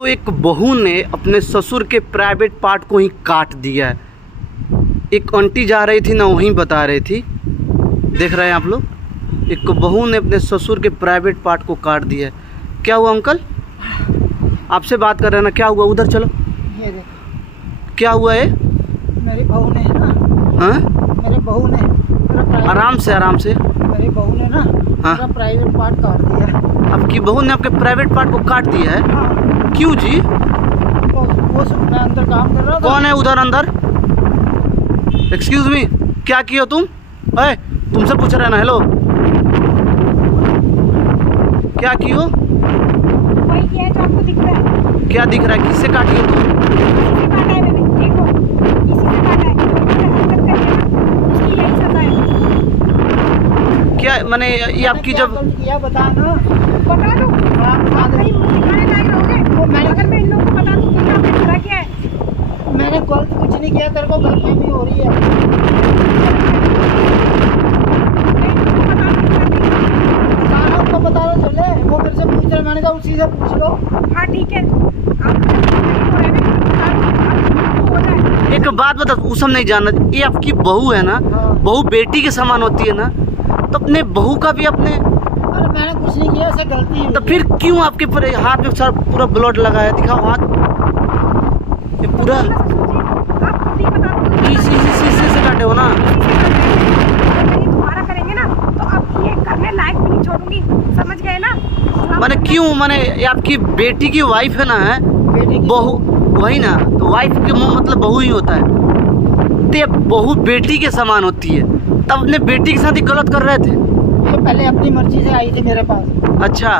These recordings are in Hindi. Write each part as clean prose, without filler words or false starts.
तो एक बहू ने अपने ससुर के प्राइवेट पार्ट को ही काट दिया है। एक आंटी जा रही थी ना, वहीं बता रही थी, देख रहे हैं आप लोग। एक बहू ने अपने ससुर के प्राइवेट पार्ट को काट दिया है। क्या हुआ अंकल? आपसे बात कर रहे हैं ना, क्या हुआ? उधर चलो। ये देखो, क्या हुआ है? मेरी बहू ने ना, हाँ, मेरे बहू ने आराम से आराम से। मेरी बहू ने ना हाँ, मेरा प्राइवेट पार्ट काट दिया है। आपकी बहू ने आपके प्राइवेट पार्ट को काट दिया है? हाँ, क्यों जी? वो मैं अंदर काम कर रहा था। कौन है उधर अंदर? एक्सक्यूज मी, क्या किया तुम? अरे तुमसे पूछ रहे ना। हेलो, क्या कियो? वही किया है जो आपको दिख रहा है। क्या दिख रहा है? किससे काटी हो तुम? इसी से काटा है मैंने, देखो इसी से काटा है। जो हरकत करी है ना, उसकी यही सजा है। क्या मैंने ये आपकी क्या जब गलत किया बता ना। बता दो, हाँ, बता आप दे। कहीं मुँह दिखाने लायक रहोगे। अगर मैं इन लोगों को बता दूँ कि आपने खड़ा किया है। मैंने गलत कुछ नहीं किया, तेरे को गलतफहमी हो रही है। मैं इनको बता दूँ। कहा आपको बता दो चले, वो मेरे से पूछ रहे, मैंने कहा उसी से पूछ लो। हाँ ठीक है, आप हो जाए। एक बात बता, उस हम नहीं जानना, ये आपकी बहू है ना, हाँ। बहू बेटी के समान होती है ना, तो अपने बहू का भी अपने, अरे मैंने कुछ नहीं किया, ऐसे गलती हुई तो है। फिर क्यों आपके पूरे हाथ में सर पूरा ब्लड लगा है? दिखाओ हाथ, ये पूरा आप खुद ही बता दो। इसी से काटे हो ना? अगर ये दोबारा करेंगे ना तो अब ये करने लायक भी नहीं छोड़ूंगी, समझ गए ना? मैंने क्यों, मैंने ये आपकी बेटी की वाइफ है ना, है बेटी की बहू, वही ना, तो वाइफ के मतलब बहू ही होता है। तो ये बहू बेटी के समान होती है, तब अपने बेटी के साथ ही गलत कर रहे थे। ये पहले अपनी मर्जी से आई थी मेरे पास। अच्छा,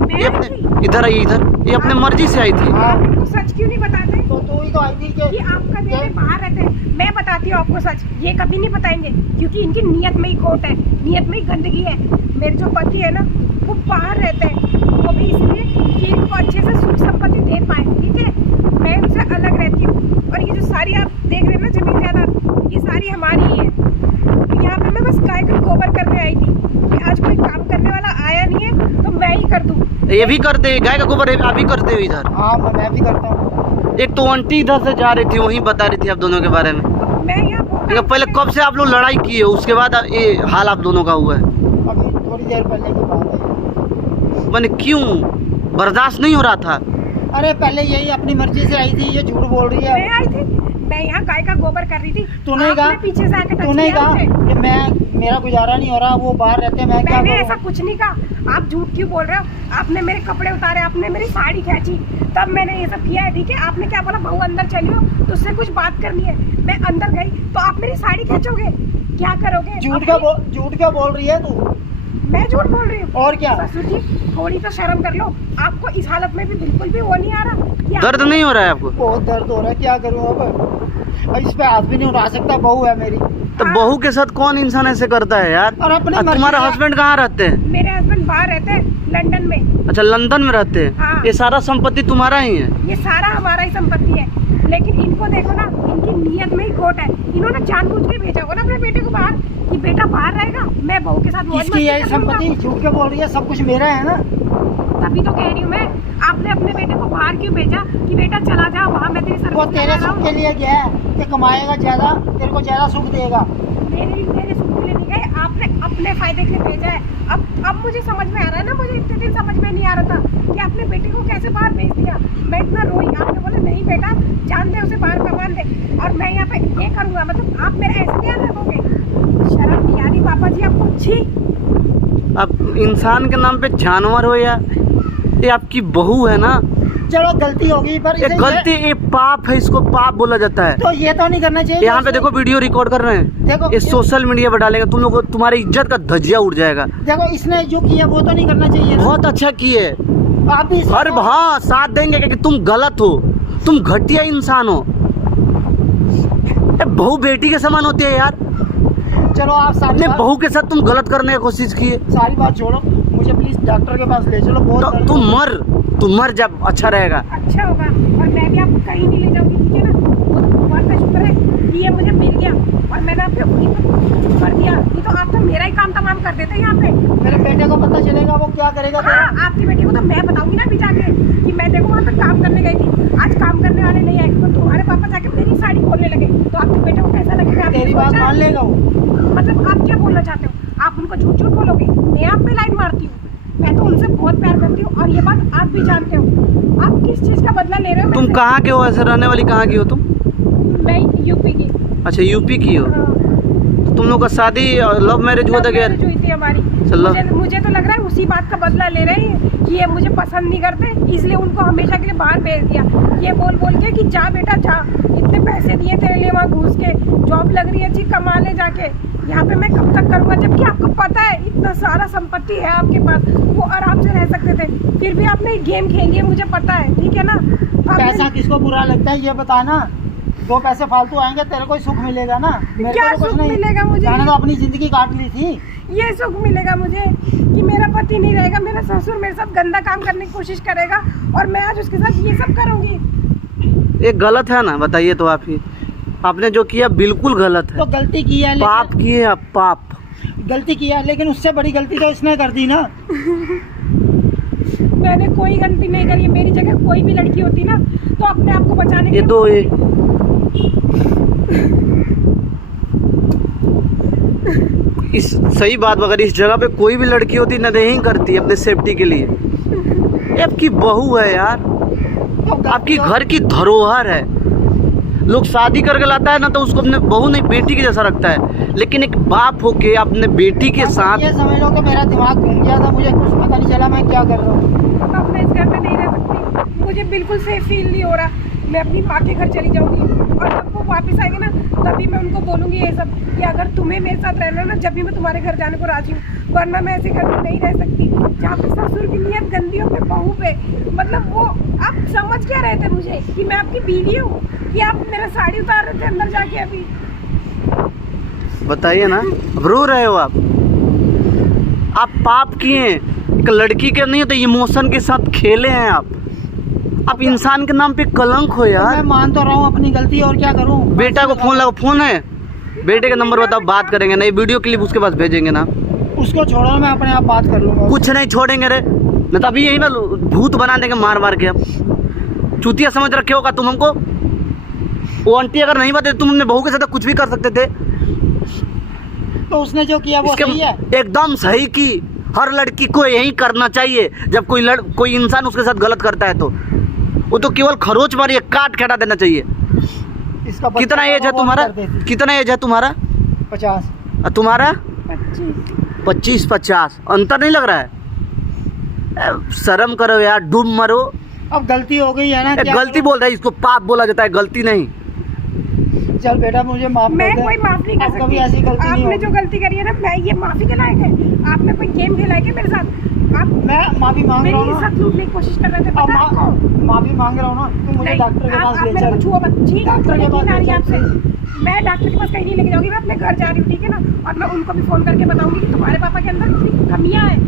मैं ये अपने इधर आई, इधर ये अपने मर्जी से आई थी। हाँ, आपको सच क्यों नहीं बताते तो तू ही तो आई थी कि आपका बेटे बाहर रहते हैं? मैं बताती हूँ आपको सच, ये कभी नहीं बताएंगे क्योंकि इनकी नीयत में ही खोट है, नीयत में ही गंदगी है। मेरे जो पति है ना, वो बाहर रहते हैं, वो भी इसलिए कि इनको अच्छे से सुख संपत्ति दे पाए, ठीक है? मैं उनसे अलग रहती हूँ। और ये जो सारी आप देख रहे हैं ना जमीन जायदाद, ये सारी हमारी ही है। तो यहाँ पे मैं बस गाय का गोबर करने आई थी कि आज कोई काम करने वाला आया नहीं है तो मैं ही कर दूँ। ये भी करते, गाय का गोबर आप भी करते हो इधर? हाँ, मैं भी करता हूँ। एक तो आंटी इधर से जा रही थी, वहीं बता रही थी आप दोनों के बारे में। तो मैं यहाँ लेकिन पहले कब से आप लोग लड़ाई किए हो, उसके बाद ये हाल आप दोनों का हुआ है? अभी थोड़ी देर पहले की बात है। मैंने क्यों बर्दाश्त नहीं हो रहा था? अरे पहले यही अपनी मर्जी से आई थी, ये झूठ बोल रही मैं है। आई थी, मैं यहाँ गाय का गोबर कर रही थी। तूने कहा, आपने पीछे से आके टच तूने किया कहा मुझे। कि मेरा गुजारा नहीं हो रहा, वो बाहर रहते हैं, मैं क्या मैंने ऐसा करूँ? कुछ नहीं कहा, आप झूठ क्यों बोल रहे हो? आपने मेरे कपड़े उतारे, आपने मेरी साड़ी खींची, तब मैंने ये सब किया है, ठीक है? आपने क्या बोला, बहू अंदर चली हो तो उससे कुछ बात करनी है। मैं अंदर गई तो आप मेरी साड़ी खींचोगे, क्या करोगे? झूठ क्या बोल रही है तू? मैं झूठ बोल रही हूँ? और क्या? ससुर जी थोड़ी तो शर्म कर लो, आपको इस हालत में भी बिल्कुल भी वो नहीं आ रहा कि आप- दर्द नहीं हो रहा है आपको? बहुत दर्द हो रहा है, क्या करूँ अब? इस पे हाथ भी नहीं उठा सकता, बहू है मेरी। तो बहू के साथ कौन इंसान ऐसे करता है यार? और अपनी और मर्जी तुम्हारे से- हस्बैंड कहाँ रहते हैं? मेरे हस्बैंड बाहर रहते हैं, लंदन में। अच्छा, लंदन में रहते हैं। हाँ। ये सारा संपत्ति तुम्हारा ही है? ये सारा हमारा ही संपत्ति है, लेकिन इनको देखो ना, इनकी नीयत में ही खोट है। इन्होंने जानबूझ के भेजा होगा ना अपने बेटे को बाहर, कि बेटा बाहर रहेगा, मैं बहू के साथ मौज इसकी मस्ती यही कर लूंगा। संपत्ति, झूठ क्यों बोल रही है? सब कुछ मेरा है ना। तभी तो कह रही हूँ मैं, आपने अपने बेटे को बाहर क्यों भेजा कि बेटा चला जा वहाँ, मैं तेरी वो सर्विस तेरे करा रहा सुख हूँ। के लिए गया है कि कमाएगा ज्यादा, तेरे को ज्यादा सुख देगा। मेरे सुख के लिए नहीं गए, आपने अपने फायदे के लिए भेजा है। अब मुझे समझ में आ रहा है ना, मुझे इतने दिन समझ में नहीं आ रहा था कि आपने बेटे को कैसे बाहर भेज दिया। मैं इतना रोई, आपने बोला नहीं बेटा जान दे उसे, बाहर कमान दे, और मैं यहाँ पे ये करूँगा, मतलब आप मेरा ऐसे ध्यान रखोगे? शर्म नहीं आ रही पापा जी आपको? छी! आप इंसान के नाम पे जानवर हो यार। ये आपकी बहू है ना, चलो गलती होगी, पर ये इसे गलती, ये पाप है, इसको पाप बोला जाता है। तो ये तो नहीं करना चाहिए। यहाँ पे देखो वीडियो रिकॉर्ड कर रहे हैं, देखो ये सोशल मीडिया पर डालेंगे, तुम लोग को तुम्हारी इज्जत का धज्जिया उड़ जाएगा। देखो इसने जो किया वो तो नहीं करना चाहिए ना। बहुत अच्छा किए, आप भी हर हाँ साथ देंगे कि तुम गलत हो, तुम घटिया इंसान हो। बहू बेटी के समान होती है यार। चलो आप अपने बहू के साथ तुम गलत करने की कोशिश किए, सारी बात छोड़ो, मुझे प्लीज डॉक्टर के पास ले चलो। बहुत तो दर्द तुम हो- मर, तू मर जा, अच्छा रहेगा। अच्छा होगा, और मैं भी आपको कहीं नहीं ले जाऊंगी, ठीक है ना। वो तो भगवान का शुक्र है कि ये मुझे मिल गया और मैंने आपको कर दिया। ये तो आप तो मेरा ही काम तमाम कर देते यहाँ पे। मेरे बेटे को पता चलेगा वो क्या करेगा। हाँ, आपकी बेटी को तो मैं बताऊंगी ना अभी जाके कि मैं देखो वहाँ पे काम करने गई थी, आज काम करने वाले नहीं आए, तो तुम्हारे पापा जाके मेरी साड़ी खोलने लगे, तो आपके बेटे को कैसा लगेगा? तेरी बात मान लेगा वो। मतलब आप क्या बोलना चाहते हो? आप उनको झूठ झूठ बोलोगे? मैं आप पे लाइन मारती हूँ, मैं तो उनसे बहुत प्यार करती हूँ और ये बात आप भी जानते हो। आप किस चीज़ का बदला ले रहे हो? तुम कहाँ के हो? ऐसे रहने वाली कहाँ की हो तुम? मैं यूपी की। अच्छा, यूपी की हो। हाँ। तो तुम लोग का शादी लव मैरिज हुआ था क्या? लव मैरिज हुई थी हमारी। चलो। मुझे तो लग रहा है उसी बात का बदला ले रहे हैं कि ये मुझे पसंद नहीं करते, इसलिए उनको हमेशा के लिए बाहर भेज दिया, ये बोल बोल के कि जा बेटा जा, इतने पैसे दिए तेरे लिए वहाँ घूस के, जॉब लग रही है अच्छी, कमा ले जाके, यहाँ पे मैं कब तक करूँगा? जबकि आपको पता है इतना सारा संपत्ति है आपके पास, वो आराम से रह सकते थे, फिर भी आपने गेम खेली है, मुझे पता है, ठीक है ना। पैसा किसको बुरा लगता है ये बता ना। 2 पैसे फालतू आएंगे, तेरे को सुख मिलेगा ना। मेरे क्या को तो कुछ सुख नहीं मिलेगा मुझे? मैंने तो अपनी जिंदगी काट ली थी। ये सुख मिलेगा मुझे कि मेरा पति नहीं रहेगा, मेरा ससुर मेरे साथ गंदा काम करने की कोशिश करेगा और मैं आज उसके साथ ये सब करूँगी। ये गलत है ना? बताइए तो आप ही। आपने जो किया बिल्कुल गलत है। तो गलती की है, पाप किए आप, पाप। गलती की है, लेकिन उससे बड़ी गलती तो इसने कर दी ना। मैंने कोई गलती नहीं करी है, मेरी जगह कोई भी लड़की होती ना तो अपने आप को बचाने के ये तो इस सही बात, मगर इस जगह पे कोई भी लड़की होती ना नहीं करती अपने सेफ्टी के लिए। ये आपकी बहू है यार, आपकी घर की धरोहर है। लोग शादी करके लाता है ना तो उसको अपने बहू नहीं बेटी के जैसा रखता है, लेकिन एक बाप होके अपने बेटी के साथ। ये समझ लो कि मेरा दिमाग घूम गया था, मुझे कुछ पता नहीं चला मैं क्या कर रहा हूँ। अब मैं इस घर में नहीं रह सकती, मुझे बिल्कुल सेफ फील नहीं हो रहा। मैं अपनी माँ के घर चली जाऊंगी और जब वो वापस आएंगे ना तभी मैं उनको बोलूँगी ये सब कि अगर तुम्हें मेरे साथ रहना ना, जब भी मैं तुम्हारे घर जाने को राजी हूँ, वरना मैं ऐसे घर में नहीं रह सकती जहाँ पे ससुर की नियत गंदी हो, पे बहू पे। मतलब वो आप समझ क्या रहे थे मुझे कि मैं आपकी बीवी हूँ कि आप मेरा साड़ी उतार रहे थे अंदर जाके? अभी बताइए ना, अब रो रहे हो आप पाप किए। एक लड़की के नहीं तो इमोशन के साथ खेले हैं आप इंसान के नाम पे कलंक हो यार। मैं मान तो रहा हूँ अपनी गलती, और क्या करूँ। बेटा को फोन लगाओ, फोन है बेटे का नंबर बताओ, बात करेंगे ना, ये वीडियो क्लिप उसके पास भेजेंगे ना। उसको छोड़ो, मैं अपने आप बात कर लूँगा। कुछ नहीं छोड़ेंगे रे, नहीं तो अभी यही ना भूत बना देंगे मार मार के। अब चूतिया समझ रखे होगा तुम हमको। वो आंटी अगर नहीं बताते तुम अपने बहू के साथ कुछ भी कर सकते थे। तो उसने जो किया वो सही है, एकदम सही की। हर लड़की को यही करना चाहिए जब कोई इंसान उसके साथ गलत करता है तो वो तो केवल खरोच मारिए, काट के हटा देना चाहिए। इसका कितना एज है तुम्हारा? कितना एज है तुम्हारा? 50। और तुम्हारा? 25। 50। अंतर नहीं लग रहा है? शर्म करो यार, डूब मरो। अब गलती हो गई है ना, क्या गलती करूं? बोल रहा है, इसको पाप बोला जाता है, गलती नहीं। चल बेटा मुझे माफ कर दे। मैं कोई माफ नहीं कर अब सकती। कभी ऐसी गलती नहीं आपने जो होगी। गलती करी है ना, मैं ये माफी के लायक है? आपने कोई गेम खेला है क्या मेरे साथ? आप मैं माफी मांग मेरी रहा हूँ इज्जत लूटने की कोशिश कर रहे थे, अब पता आपको? माफी मांग रहा हूँ ना, तू मुझे नहीं, डॉक्टर के पास आप ले मेरे को चल। छुओ मत। ठीक है, डॉक्टर के पास यकीन आ रही है ले आपसे। चल। मैं डॉक्टर के पास कहीं नहीं लेके जाऊंगी, मैं अपने घर जा रही हूँ, ठीक है ना। और मैं उनको भी फोन करके बताऊंगी कि तुम्हारे पापा के अंदर इतनी कमियां हैं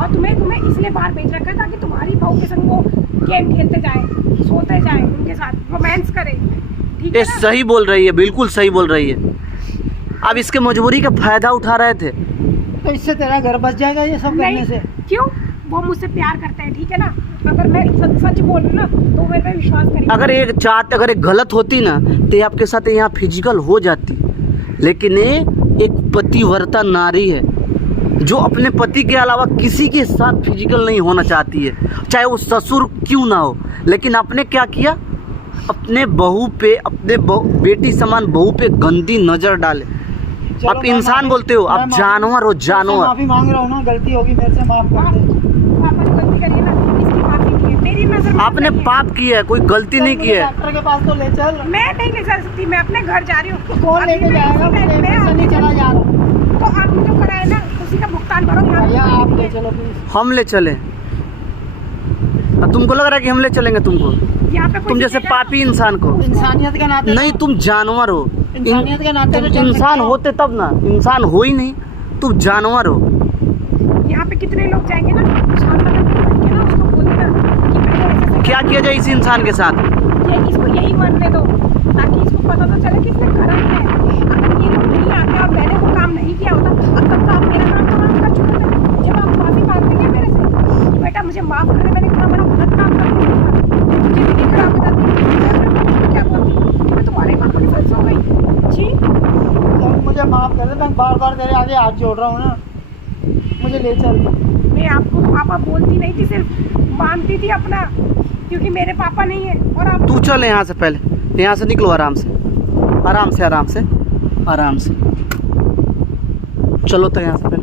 और तुम्हें इसलिए बाहर भेज रखा है ताकि तुम्हारी बहू के संग वो गेम खेलते जाए, सोते जाए, उनके साथ रोमांस करे, ठीक है ये ना? सही बोल रही है, बिल्कुल सही बोल रही है। अब इसके मजबूरी का फायदा उठा रहे थे। तो इससे तेरा घर बच जाएगा ये सब करने नहीं, से। क्यों? वो मुझसे प्यार करते हैं, ठीक है ना। अगर मैं सच बोल रही हूँ ना तो मेरे पे विश्वास करिए। अगर एक गलत होती ना तो ये आपके साथ यहाँ फिजिकल हो जाती, लेकिन ये एक पतिव्रता नारी है जो अपने पति के अलावा किसी के साथ फिजिकल नहीं होना चाहती है, चाहे वो ससुर क्यों ना हो। लेकिन आपने क्या किया? अपने बहू पे, अपने बेटी समान बहू पे गंदी नजर डाले। आप इंसान बोलते हो, आप जानवर हो, जानवर। माफी मांग रहा हूँ ना, गलती होगी मेरे से, माफ कर दे। पापा ने गलती करी है ना, इसकी माफी नहीं है, मेरी नजर में आपने नहीं है। पाप किया है, कोई गलती नहीं की है। डॉक्टर के पास तो ले चल। मैं नहीं ले जा सकती, मैं अपने घर जा रही हूँ। कौन अभी लेके मैं जाएगा? इसी टाइम पे मुझे नहीं चला जा रहा। तो आपने जो कराया ना उसी का भुगतान करो। भैया आप ले चलो प्लीज। हम ले चले? अब तुमको लग रहा है कि हम ले चलेंगे तुमको? यहाँ पे कोई तुम जैसे दिखेगा? पापी इंसान को? इंसानियत के नाते नहीं, तुम जानवर हो। इंसानियत के नाते तो चल इंसान सकता हूँ। होते तब ना, इंसान हो ही नहीं, तुम जानवर हो। यहाँ पे कितने लोग जाएंगे ना, शाम तक ना उसको बोल देना कि मैंने क्या किया जाए इस इंसान के साथ? ये इसको यही मरने दो ताकि इसको पता तो चले कि इसने करा है। अगर ये लोग नहीं आते और मैंने वो काम नहीं किया होता और तब तो आप मेरा नाम तमाम कर चुके थे। जब आप माफी मांगते थे मेरे से, बेटा मुझे माफ कर दे, मैंने इतना बड़ा गलत काम कर दिया, मुझे भी खराब हो जाती, क्या बोलती मैं तुम्हारे पापा के साथ सो गई। जी तो मुझे माफ कर दे, मैं बार बार तेरे आगे हाथ जोड़ रहा हूँ ना, मुझे ले चल। मैं आपको पापा बोलती नहीं थी, सिर्फ मानती थी अपना, क्योंकि मेरे पापा नहीं है। और आप तू चल यहाँ से, पहले यहाँ से निकलो आराम से, आराम से, आराम से, आराम से। चलो तो यहाँ से पहले